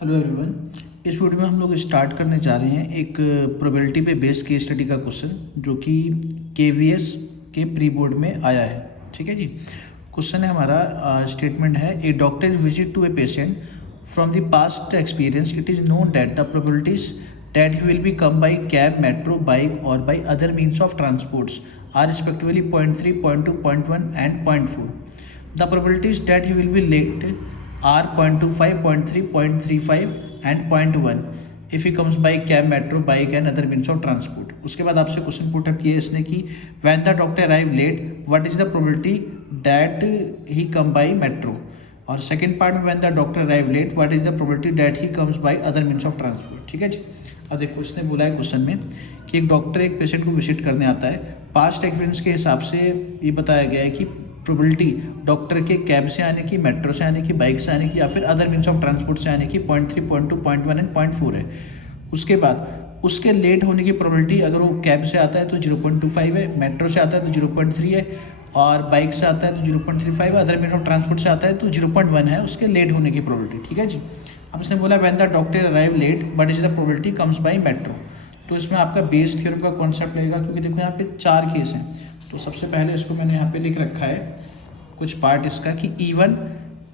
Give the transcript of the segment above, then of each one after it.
Hello everyone. इस video में हम लोग स्टार्ट करने जा रहे हैं एक प्रोबेबिलिटी पे बेस्ड केस स्टडी का क्वेश्चन जो कि केवीएस के प्री बोर्ड में आया है। ठीक है जी। क्वेश्चन है हमारा, स्टेटमेंट है a doctor visit to a patient from the past experience it is known that the probabilities that he will be come by cab, metro, bike और by other means of transports are respectively 0.3, 0.2, 0.1 and 0.4. The probabilities that he will be late are 0.25, 0.3, 0.35 and 0.1 if he comes by cab, metro, bike and other means of transport. उसके बाद आपसे question put up किया इसने कि when the doctor arrive late what is the probability that he come by metro, और second part में when the doctor arrive late what is the probability that he comes by other means of transport. ठीक है जी। अब देखो इसने बोला है question में कि एक डॉक्टर एक पेशेंट को विजिट करने आता है। पास्ट एक्सपीरियंस के हिसाब से ये बताया गया है कि प्रोबेबिलिटी डॉक्टर के कैब से आने की, मेट्रो से आने की, बाइक से आने की या फिर अदर मीन्स ऑफ ट्रांसपोर्ट से आने की 0.3, 0.2, 0.1 एंड 0.4 है। उसके बाद उसके लेट होने की प्रोबेबिलिटी, अगर वो कैब से आता है तो 0.25 है, मेट्रो से आता है तो 0.3 है और बाइक से आता है तो 0.35 है, अदर मीन ऑफ ट्रांसपोर्ट से आता है तो 0.1 है उसके लेट होने की प्रोबेबिलिटी। ठीक है जी। अब इसने बोला when the doctor arrive late what is the probability comes by metro. तो इसमें आपका बेस थ्योरम का कॉन्सेप्ट लगेगा, क्योंकि देखो यहाँ पे 4 केस हैं। तो सबसे पहले इसको मैंने यहाँ पे लिख रखा है कुछ पार्ट इसका कि E1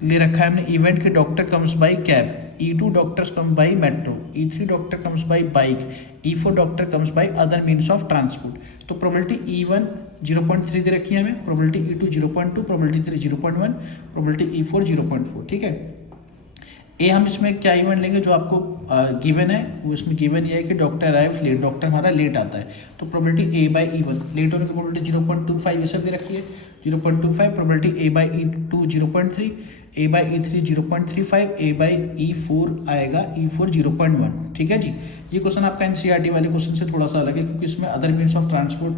ले रखा है हमने, इवेंट के doctor comes by cab, E2 doctors come by metro, E3 doctor comes by bike, E4 doctor comes by other means of transport. तो प्रोबेबिलिटी E1 0.3 दे रखी है हमें, probability E2 0.2, probability 3 0.1, probability E4 0.4। ठीक है। ए हम इसमें क्या इवेंट लेंगे जो आपको गिवन है, वो इसमें गिवन ये है कि डॉक्टर अराइव लेट, डॉक्टर हमारा लेट आता है। तो probability A by E1, late होने की प्रोबेबिलिटी 0.25 ये सब दे रखी है 0.25, probability A by E2 0.3, A by E3 0.35, A by E4 आएगा E4 0.1। ठीक है जी। ये क्वेश्चन आपका NCERT वाले क्वेश्चन से थोड़ा सा अलग है, क्योंकि इसमें अदर मीन्स ऑफ ट्रांसपोर्ट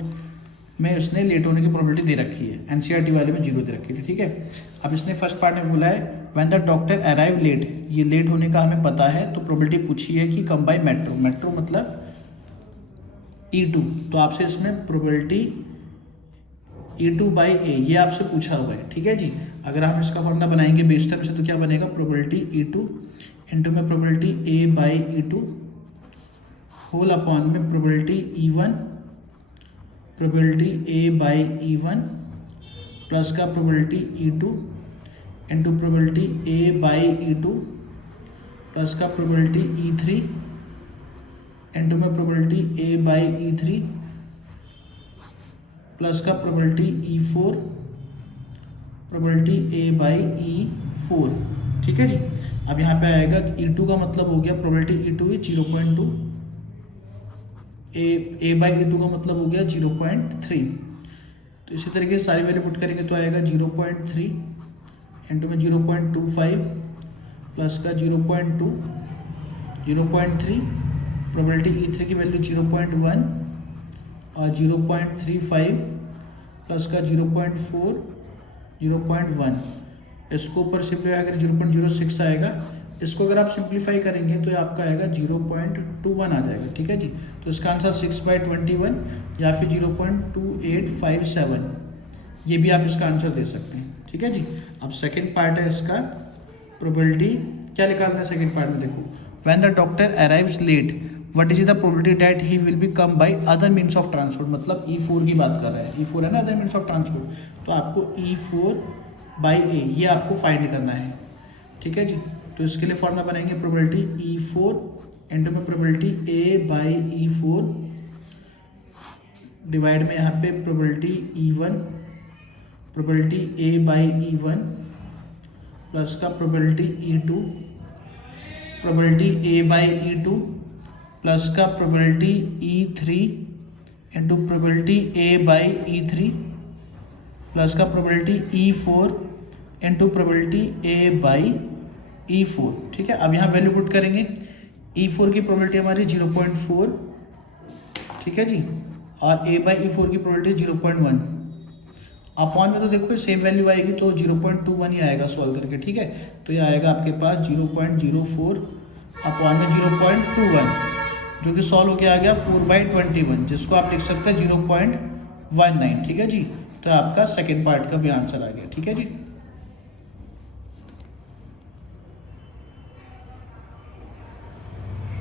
में उसने लेट होने की प्रोबेबिलिटी दे रखी है, NCERT वाले में 0 दे रखी है। ठीक है। अब इसने फर्स्ट पार्ट में बोला है when the doctor arrive late, ये लेट होने का हमें पता है, तो प्रोबेबिलिटी पूछी है कि कम बाय मेट्रो, मेट्रो मतलब E2, तो आपसे इसमें प्रोबेबिलिटी E2 बाई ए ये आपसे पूछा हुआ है। ठीक है जी। अगर हम इसका फॉर्मूला बनाएंगे बेस टर्म से तो क्या बनेगा, प्रोबेबिलिटी E2 इंटू में probability A by E2 whole upon में probability E1, probability A by E1 plus का probability E2 into probability A by E2 plus का प्रोबेबिलिटी E3 इंटू में probability A by E3 plus का probability E4, probability A by E4। ठीक है जी। अब यहाँ पे आएगा E2 का मतलब हो गया प्रोबेबिलिटी E2 है 0.2, ए बाई E2 का मतलब हो गया 0.3। तो इसी तरीके से सारी वैल्यू पुट करेंगे तो आएगा 0.3 इंटू में 0.25 प्लस का 0.2, 0.3, प्रोबेबिलिटी E3 की वैल्यू 0.1 और 0.35 प्लस का 0.4, 0.1। इसको ऊपर सिंप्लीफाई करें 0.06 आएगा। इसको अगर आप सिंप्लीफाई करेंगे तो ये आपका आएगा 0.21 आ जाएगा। ठीक है जी। तो इसका आंसर 6/21 या फिर 0.2857, ये भी आप इसका आंसर दे सकते हैं। ठीक है जी। अब सेकेंड पार्ट है इसका, प्रोबेबिलिटी क्या निकालना है सेकेंड पार्ट में, देखो when the doctor arrives late what is the probability that he will be come by other means of transport, मतलब E4 की बात कर रहा है, E4 है ना अदर मीन्स ऑफ ट्रांसपोर्ट। तो आपको E4 बाई ए ये आपको फाइंड करना है। ठीक है जी। तो इसके लिए फॉर्मूला बनाएंगे प्रोबेबिलिटी E4 इंटू में probability A by E4 divide में यहाँ पे probability E1, probability A by E1 plus का probability E2, probability A by E2 plus का probability E3 into probability A by E3 plus का probability E4 into probability A by E4। ठीक है। अब यहाँ वैल्यू पुट करेंगे, E4 की probability हमारी 0.4, ठीक है जी, और ए बाई E4 की प्रोबेबिलिटी 0.1। अपॉन में तो देखो सेम वैल्यू आएगी तो 0.21 ही आएगा सॉल्व करके। ठीक है। तो ये आएगा आपके पास 0.04 अपॉन में 0.21, जो कि सॉल्व होकर आ गया 4/21, जिसको आप लिख सकते हैं 0.19। ठीक है जी। तो आपका सेकेंड पार्ट का भी आंसर आ गया। ठीक है जी।